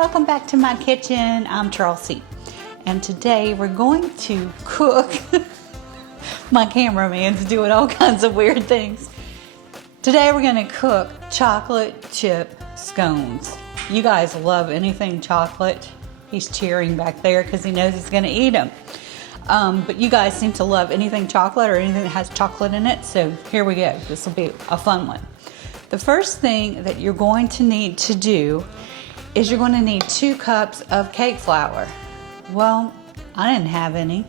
welcome back to my kitchen. I'm Chelsea, and today we're going to cook. My cameraman's doing all kinds of weird things. Today we're going to cook chocolate chip scones. You guys love anything chocolate. He's cheering back there because he knows he's going to eat them. But you guys seem to love anything chocolate or anything that has chocolate in it, so here we go. This will be a fun one. The first thing that you're going to need to do is you're going to need 2 cups of cake flour. Well, I didn't have any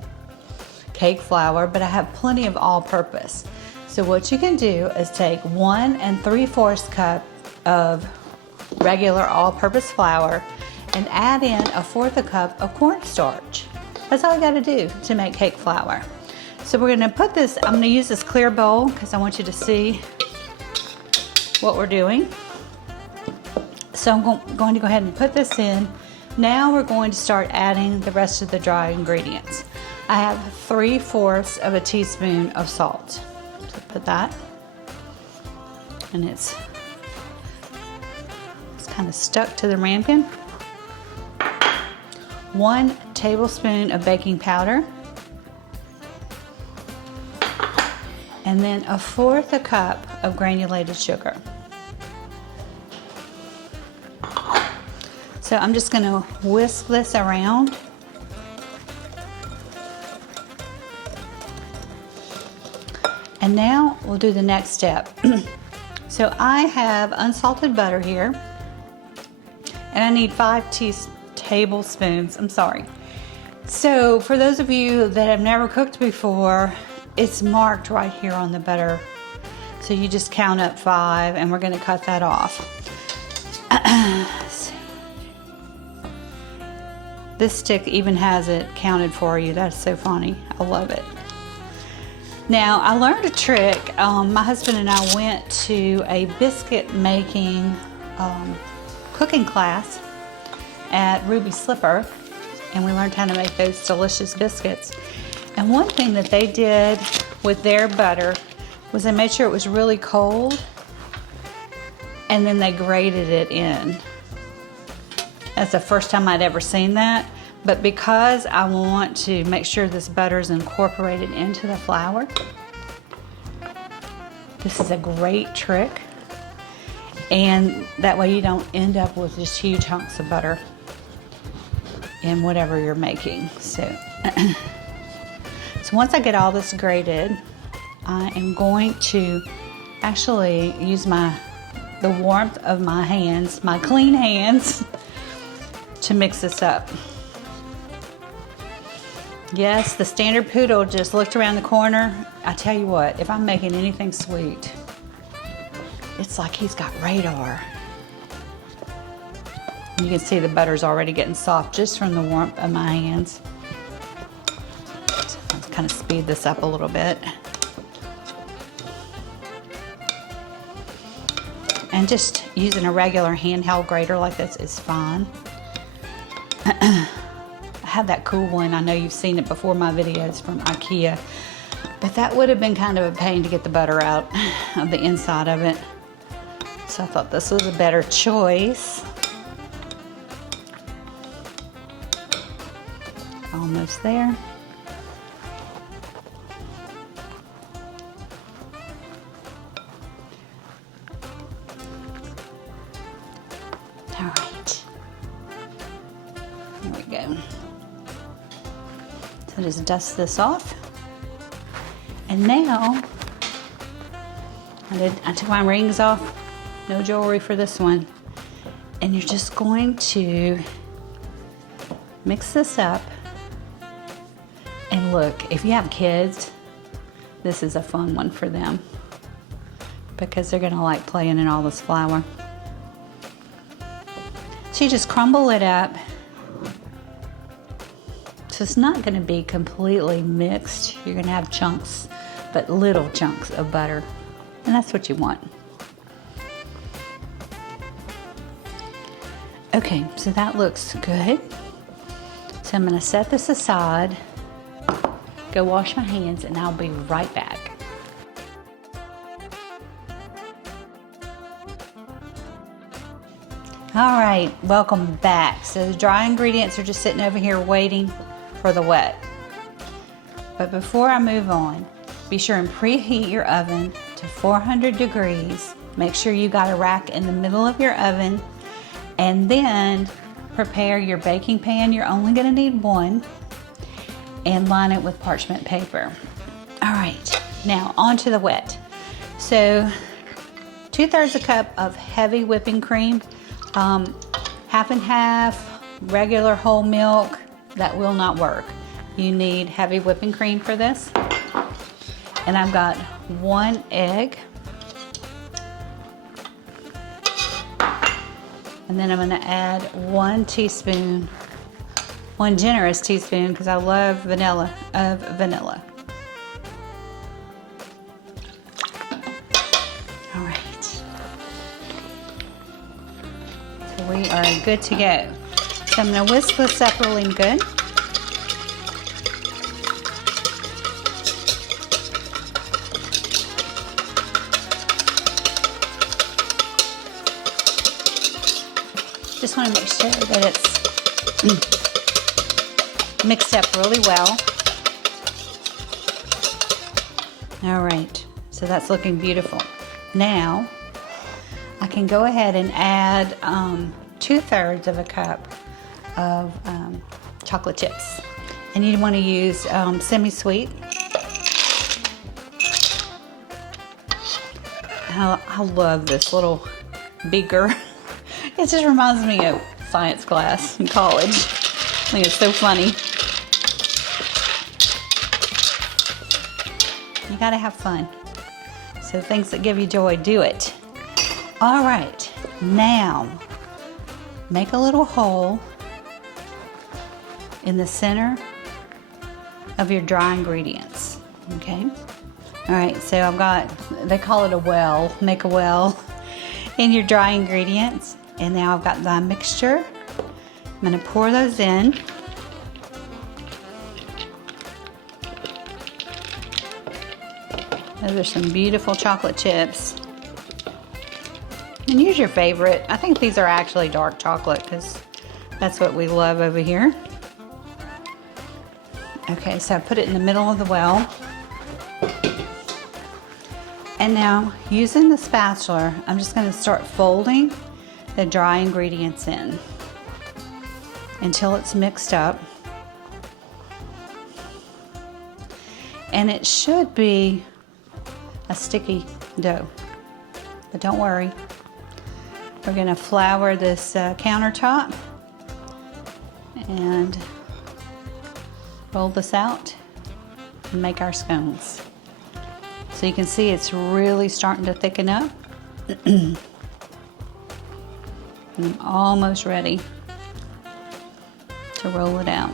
cake flour, but I have plenty of all-purpose. So what you can do is take 1 3/4 cup of regular all-purpose flour and add in 1/4 cup of cornstarch. That's all you got to do to make cake flour. So we're going to put this, I'm going to use this clear bowl because I want you to see what we're doing. So I'm going to go ahead and put this in. Now we're going to start adding the rest of the dry ingredients. I have 3/4 teaspoon of salt. So put that, and it's kind of stuck to the ramekin. 1 tablespoon of baking powder, and then 1/4 cup of granulated sugar. So I'm just going to whisk this around. And now we'll do the next step. So I have unsalted butter here, and I need 5 tablespoons. I'm sorry. So for those of you that have never cooked before, it's marked right here on the butter. So you just count up 5, and we're going to cut that off. This stick even has it counted for you. That's so funny. I love it. Now, I learned a trick. My husband and I went to a biscuit making cooking class at Ruby Slipper, and we learned how to make those delicious biscuits. And one thing that they did with their butter was they made sure it was really cold, and then they grated it in. That's the first time I'd ever seen that, but because I want to make sure this butter is incorporated into the flour, this is a great trick, and that way you don't end up with just huge hunks of butter in whatever you're making. So once I get all this grated, I am going to actually use the warmth of my hands, my clean hands, to mix this up. Yes, the standard poodle just looked around the corner. I tell you what, if I'm making anything sweet, it's like he's got radar. You can see the butter's already getting soft just from the warmth of my hands. So let's kind of speed this up a little bit. And just using a regular handheld grater like this is fine. I have that cool one. I know you've seen it before my videos from IKEA, but that would have been kind of a pain to get the butter out of the inside of it. So I thought this was a better choice. Almost there. All right. There we go. So just dust this off. And now, I took my rings off. No jewelry for this one. And you're just going to mix this up. And look, if you have kids, this is a fun one for them because they're gonna like playing in all this flour. So you just crumble it up. So it's not gonna be completely mixed. You're gonna have chunks, but little chunks of butter. And that's what you want. Okay, so that looks good. So I'm gonna set this aside, go wash my hands, and I'll be right back. All right, welcome back. So the dry ingredients are just sitting over here waiting for the wet. But before I move on, be sure and preheat your oven to 400 degrees. Make sure you got a rack in the middle of your oven, and then prepare your baking pan. You're only gonna need one, and line it with parchment paper. All right, now on to the wet. So 2/3 a cup of heavy whipping cream, half and half, regular whole milk, that will not work. You need heavy whipping cream for this. And I've got 1 egg. And then I'm gonna add 1 teaspoon, 1 generous teaspoon, because I love vanilla. All right. So we are good to go. So I'm gonna whisk this up really good. Just want to make sure that it's mixed up really well. All right, so that's looking beautiful. Now, I can go ahead and add 2/3 of a cup of chocolate chips. And you want to use semi-sweet. I love this little beaker. It just reminds me of science class in college. I think it's so funny. You gotta have fun. So things that give you joy, do it. All right, now make a little hole in the center of your dry ingredients, okay? All right, so I've got, they call it a well, make a well in your dry ingredients. And now I've got my mixture. I'm gonna pour those in. Those are some beautiful chocolate chips. And use your favorite. I think these are actually dark chocolate because that's what we love over here. Okay, so I put it in the middle of the well. And now, using the spatula, I'm just gonna start folding the dry ingredients in until it's mixed up. And it should be a sticky dough, but don't worry. We're gonna flour this countertop and roll this out and make our scones. So you can see it's really starting to thicken up. I'm almost ready to roll it out.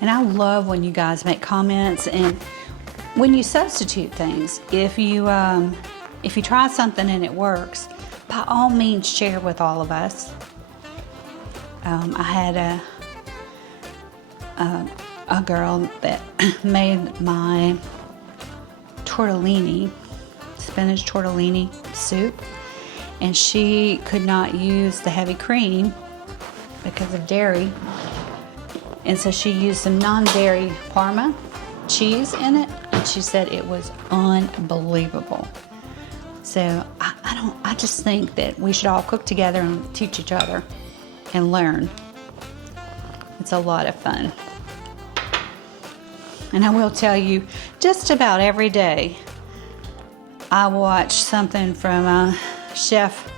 And I love when you guys make comments and when you substitute things. If you try something and it works, by all means share with all of us. I had a girl that made my tortellini, spinach tortellini soup, and she could not use the heavy cream because of dairy, and so she used some non-dairy Parma cheese in it, and she said it was unbelievable. So I just think that we should all cook together and teach each other and learn. It's a lot of fun. And I will tell you, just about every day, I watch something from Chef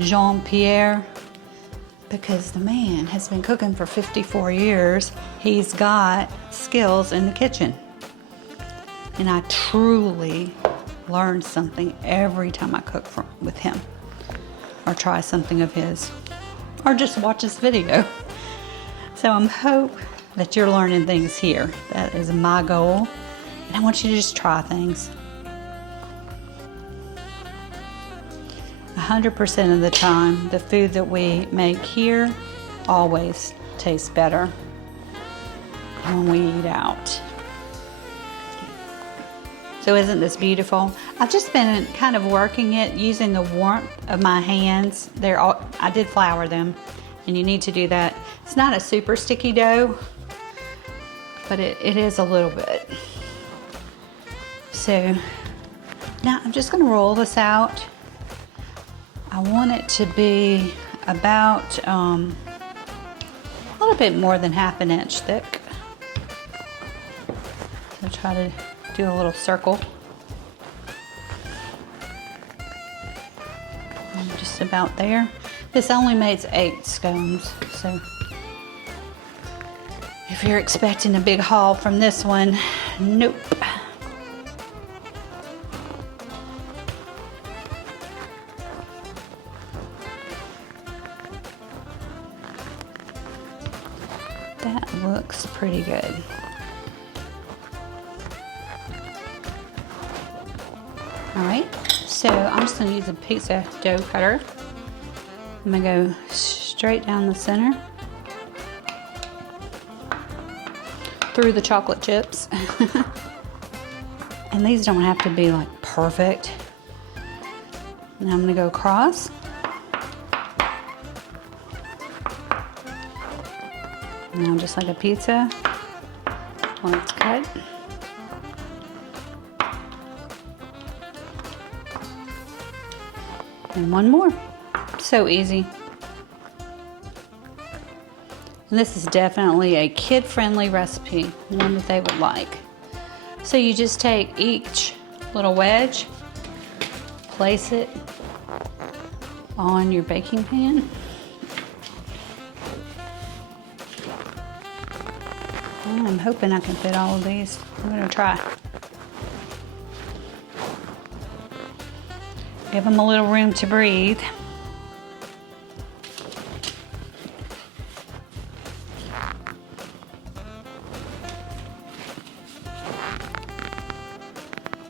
Jean-Pierre, because the man has been cooking for 54 years. He's got skills in the kitchen. And I truly learn something every time I cook with him, or try something of his, or just watch his video. So I hope that you're learning things here. That is my goal. And I want you to just try things. 100% of the time, the food that we make here always tastes better when we eat out. So isn't this beautiful? I've just been kind of working it using the warmth of my hands. I did flour them, and you need to do that. It's not a super sticky dough, but it is a little bit. So now I'm just gonna roll this out. I want it to be about a little bit more than half an inch thick. So try to do a little circle. And just about there. This only makes 8 scones, so if you're expecting a big haul from this one, nope. That looks pretty good. All right, so I'm just gonna use a pizza dough cutter. I'm gonna go straight down the center through the chocolate chips. And these don't have to be like perfect. And I'm gonna go across. Now just like a pizza, when it's cut. And one more. So easy. And this is definitely a kid-friendly recipe, one that they would like. So you just take each little wedge, place it on your baking pan. I'm hoping I can fit all of these. I'm gonna try. Give them a little room to breathe.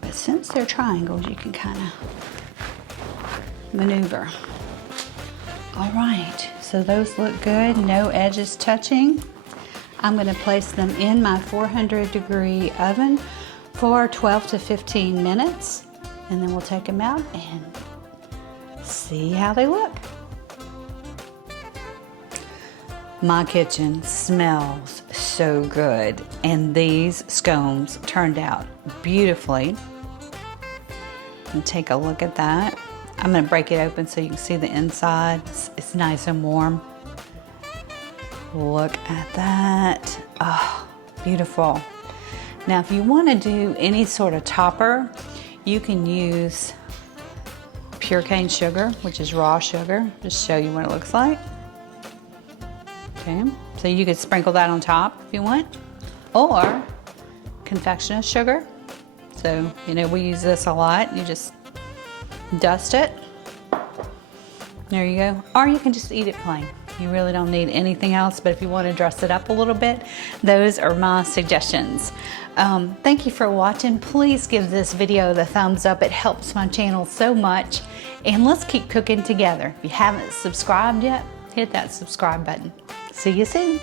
But since they're triangles, you can kind of maneuver. All right, so those look good, no edges touching. I'm gonna place them in my 400-degree oven for 12 to 15 minutes. And then we'll take them out and see how they look. My kitchen smells so good, and these scones turned out beautifully. And take a look at that. I'm gonna break it open so you can see the inside. It's nice and warm. Look at that. Oh, beautiful. Now, if you want to do any sort of topper, you can use pure cane sugar, which is raw sugar. Just show you what it looks like. Okay, so you could sprinkle that on top if you want, or confectioner sugar. So, you know, we use this a lot. You just dust it. There you go. Or you can just eat it plain. You really don't need anything else, but if you want to dress it up a little bit, those are my suggestions. Thank you for watching. Please give this video the thumbs up. It helps my channel so much. And let's keep cooking together. If you haven't subscribed yet, hit that subscribe button. See you soon.